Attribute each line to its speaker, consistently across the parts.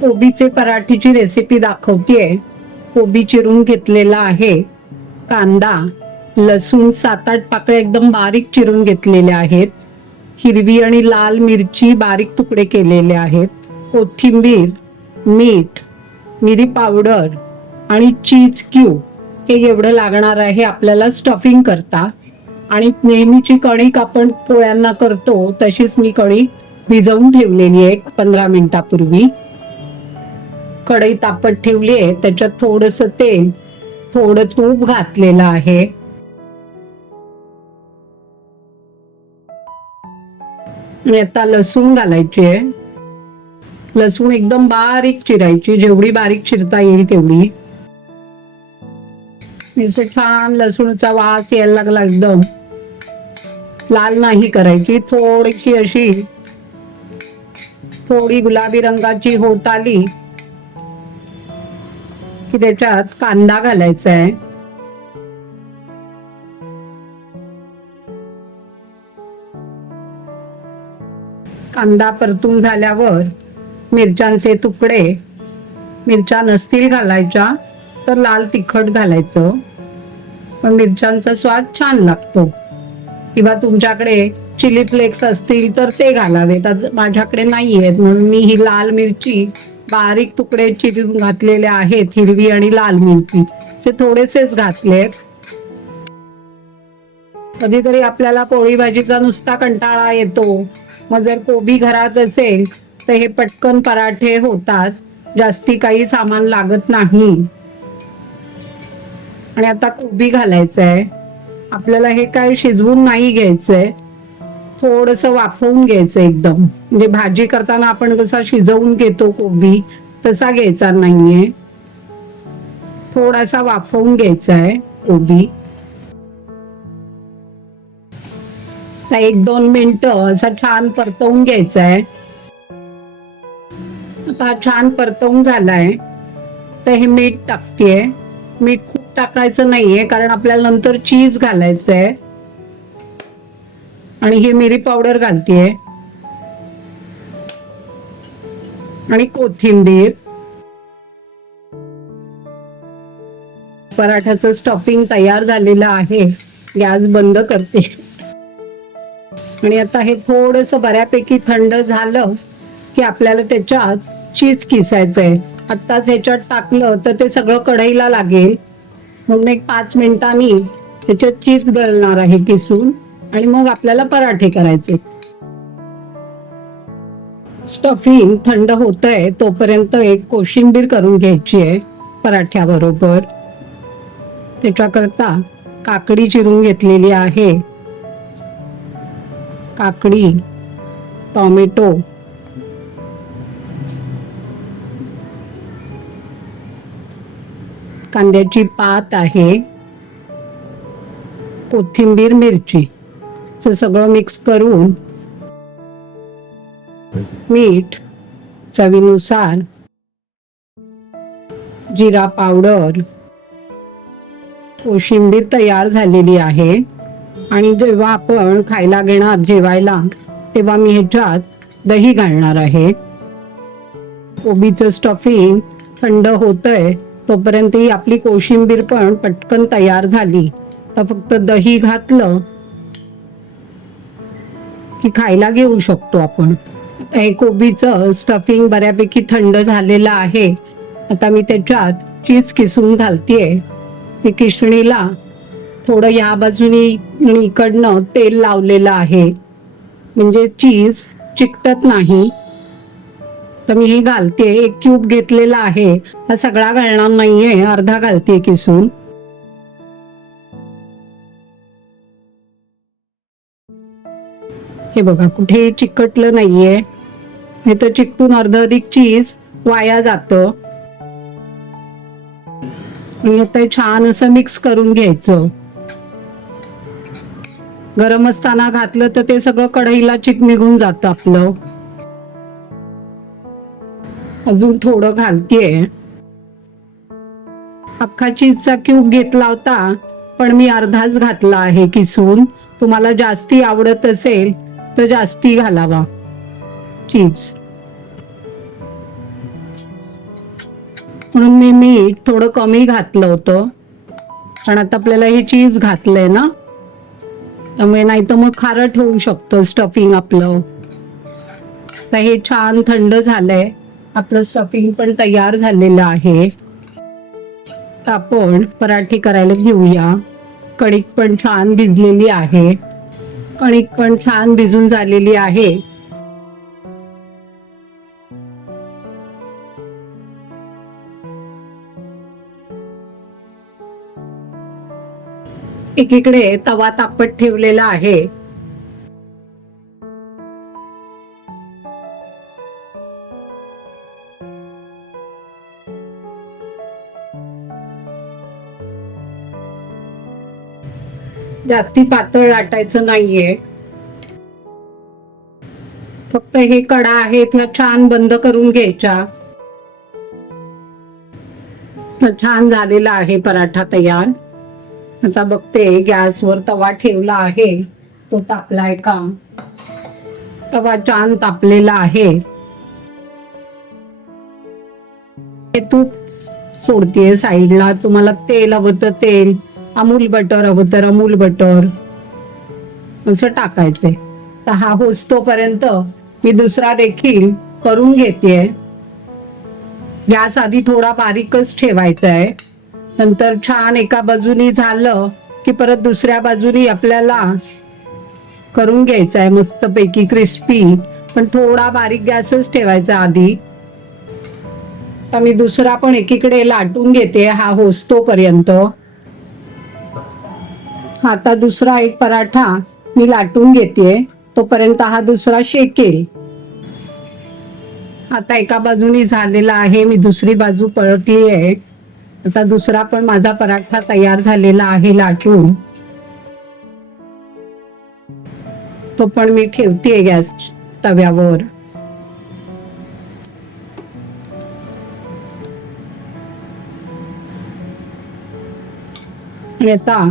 Speaker 1: कोबीचे पराठीची रेसिपी दाखवतेय. कोबी चिरून घेतलेला आहे. कांदा लसूण सात आठ पाकळ्या एकदम बारीक चिरून घेतलेल्या आहेत. हिरवी आणि लाल मिरची बारीक तुकडे केलेले आहेत. कोथिंबीर मीठ मिरी पावडर आणि चीज क्यूब हे एवढं लागणार आहे आपल्याला स्टफिंग करता. आणि नेहमीची कणिक आपण पोळ्यांना करतो तशीच मी कणिक भिजवून ठेवलेली आहे पंधरा मिनिटापूर्वी. कढई तापत ठेवली आहे त्याच्यात थोडस तेल थोडं तूप घातलेलं आहे. आता लसूण घालायची आहे. लसूण एकदम बारीक चिरायची जेवढी बारीक चिरता येईल तेवढी. छान लसूणचा वास यायला लागला एकदम. लाल नाही करायची थोडीशी अशी थोडी गुलाबी रंगाची होत आली. की त्याच्यात कांदा घालायचा आहे कांदा परतून झाल्यावर मिरच्यांचे तुकडे मिरच्या नसतील घालायच्या तर लाल तिखट घालायचं. पण मिरच्यांचा स्वाद छान लागतो. किंवा तुमच्याकडे चिली फ्लेक्स असतील तर ते घालावेत. माझ्याकडे नाही आहेत म्हणून मी ही लाल मिरची बारीक तुकडे चिरून घातलेले आहेत हिरवी आणि लाल मिरची. ते थोडेसेच घातलेत कधीतरी आपल्याला पोळी भाजीचा नुसता कंटाळा येतो. मग जर कोबी घरात असेल तर हे पटकन पराठे होतात. जास्ती काही सामान लागत नाही. आणि आता कोबी घालायचं आहे आपल्याला हे काय शिजवून नाही घ्यायचंय. थोडस वाफवून घ्यायचं एकदम. म्हणजे भाजी करताना आपण कसा शिजवून घेतो कोबी तसा घ्यायचा नाहीये. थोडासा वाफवून घ्यायचा आहे कोबी. एक दोन मिनिट असा छान परतवून घ्यायचा आहे. आता हा छान परतवून झालाय. तर हे मीठ टाकतेय. मीठ खूप टाकायचं नाहीये कारण आपल्याला नंतर चीज घालायचं आहे आणि ही मिरी पावडर घालतेय. आणि कोथिंबीर. पराठ्याचं स्टॉपिंग तयार झालेलं आहे. गॅस बंद करते. आणि आता हे थोडस बऱ्यापैकी थंड झालं की आपल्याला त्याच्यात चीज किसायचंय. आत्ताच ह्याच्यात टाकलं तर ते सगळं कढईला लागेल. म्हणून एक पाच मिनिटांनी त्याच्यात चीज गळणार आहे किसून. आणि मग आपल्याला पराठे करायचे. स्टफिंग थंड होत आहे तोपर्यंत एक कोशिंबीर करून घ्यायची आहे पराठ्याबरोबर. त्याच्याकरता काकडी चिरून घेतलेली आहे. काकडी टॉमॅटो. कांद्याची पात आहे. कोथिंबीर मिरची. सगळं मिक्स करून मीठ चवीनुसार जिरा पावडर कोशिंबीर तयार झालेली आहे. आणि जेव्हा आपण खायला घेणार जेवायला तेव्हा मी ह्याच्यात दही घालणार आहे. कोबीचं स्टफिंग थंड होतंय तोपर्यंत ही आपली कोशिंबीर पण पटकन तयार झाली. तर फक्त दही घातलं की खायला घेऊ शकतो आपण. हे कोबीचं स्टफिंग बऱ्यापैकी थंड झालेलं आहे. आता मी त्याच्यात चीज किसून घालतेय. हे किसणीला थोडं या बाजूनी आणि इकडनं तेल लावलेलं आहे. म्हणजे चीज चिकटत नाही. तर मी हे घालते एक क्यूब घेतलेला आहे. हा सगळा घालणार नाहीये. अर्धा घालते किसून. हे बघा कुठे चिकटलं नाहीये. हे तर चिकटून अर्ध अधिक चीज वाया जातं. आता छान असं मिक्स करून घ्यायचं. गरम असताना घातलं तर ते सगळं कढईला चिक निघून जातं आपलं. अजून थोडं घालतेय. अख्खा चीजचा क्यूब घेतला होता पण मी अर्धाच घातला आहे किसून. तुम्हाला जास्ती आवडत असेल तर जास्ती घालावा. चीज म्हणून मी मीठ थोडं कमी घातलं होतं. कारण आता आपल्याला हे चीज घातलंय ना? त्यामुळे नाही तर मग खारट होऊ शकतं स्टफिंग आपलं. तर हे छान थंड झालंय. आपलं स्टफिंग पण तयार झालेलं आहे. तर आपण पराठे करायला घेऊया. कणिक पण छान भिजलेली आहे. कणिक पण छान भिजून झालेली आहे. एकीकडे तवा तापत ठेवलेला आहे. जास्ती पातळ लाटायचं नाहीये. फक्त हे कडा आहेत ह्या छान बंद करून घ्यायच्या. छान झालेला आहे पराठा तयार. आता बघते गॅसवर तवा ठेवला आहे. तो तापलाय का? तवा छान तापलेला आहे. हे तूप सोडतीये साईडला. तुम्हाला तेल हवं तर तेल. अमूल बटर अगोदर अमूल बटर. असं टाकायचंय. तर हा होसतोपर्यंत मी दुसरा देखील करून घेते गॅस आधी थोडा बारीकच ठेवायचा आहे नंतर छान एका बाजूनी झालं की परत दुसऱ्या बाजूनी आपल्याला करून घ्यायचं आहे मस्तपैकी क्रिस्पी. पण थोडा बारीक गॅसच ठेवायचा आधी. तर मी दुसरा पण एकीकडे लाटून घेते हा होस्तोपर्यंत. आता दुसरा एक पराठा मी लाटून घेते तोपर्यंत हा दुसरा शेकेल. आता एका बाजूनी झालेला आहे मी दुसरी बाजू पलटली आहे आता दुसरा पण माझा पराठा तयार झालेला आहे लाटून. तो पण मी ठेवते गॅस तव्यावर. आता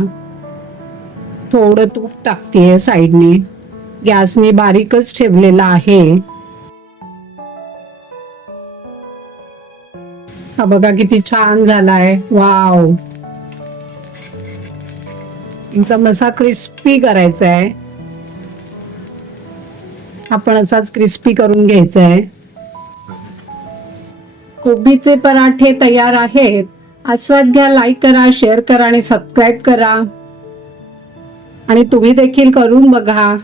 Speaker 1: थोडं तूप टाकते साईडने. गॅस मी बारीकच ठेवलेला आहे. हा बघा किती छान झालाय. वाव. एकदम असा क्रिस्पी करायचा आहे आपण असाच क्रिस्पी करून घ्यायचा आहे कोबीचे पराठे तयार आहेत. आस्वाद घ्या लाईक करा शेअर करा आणि सबस्क्राईब करा. आणि तुम्ही देखील करून बघा.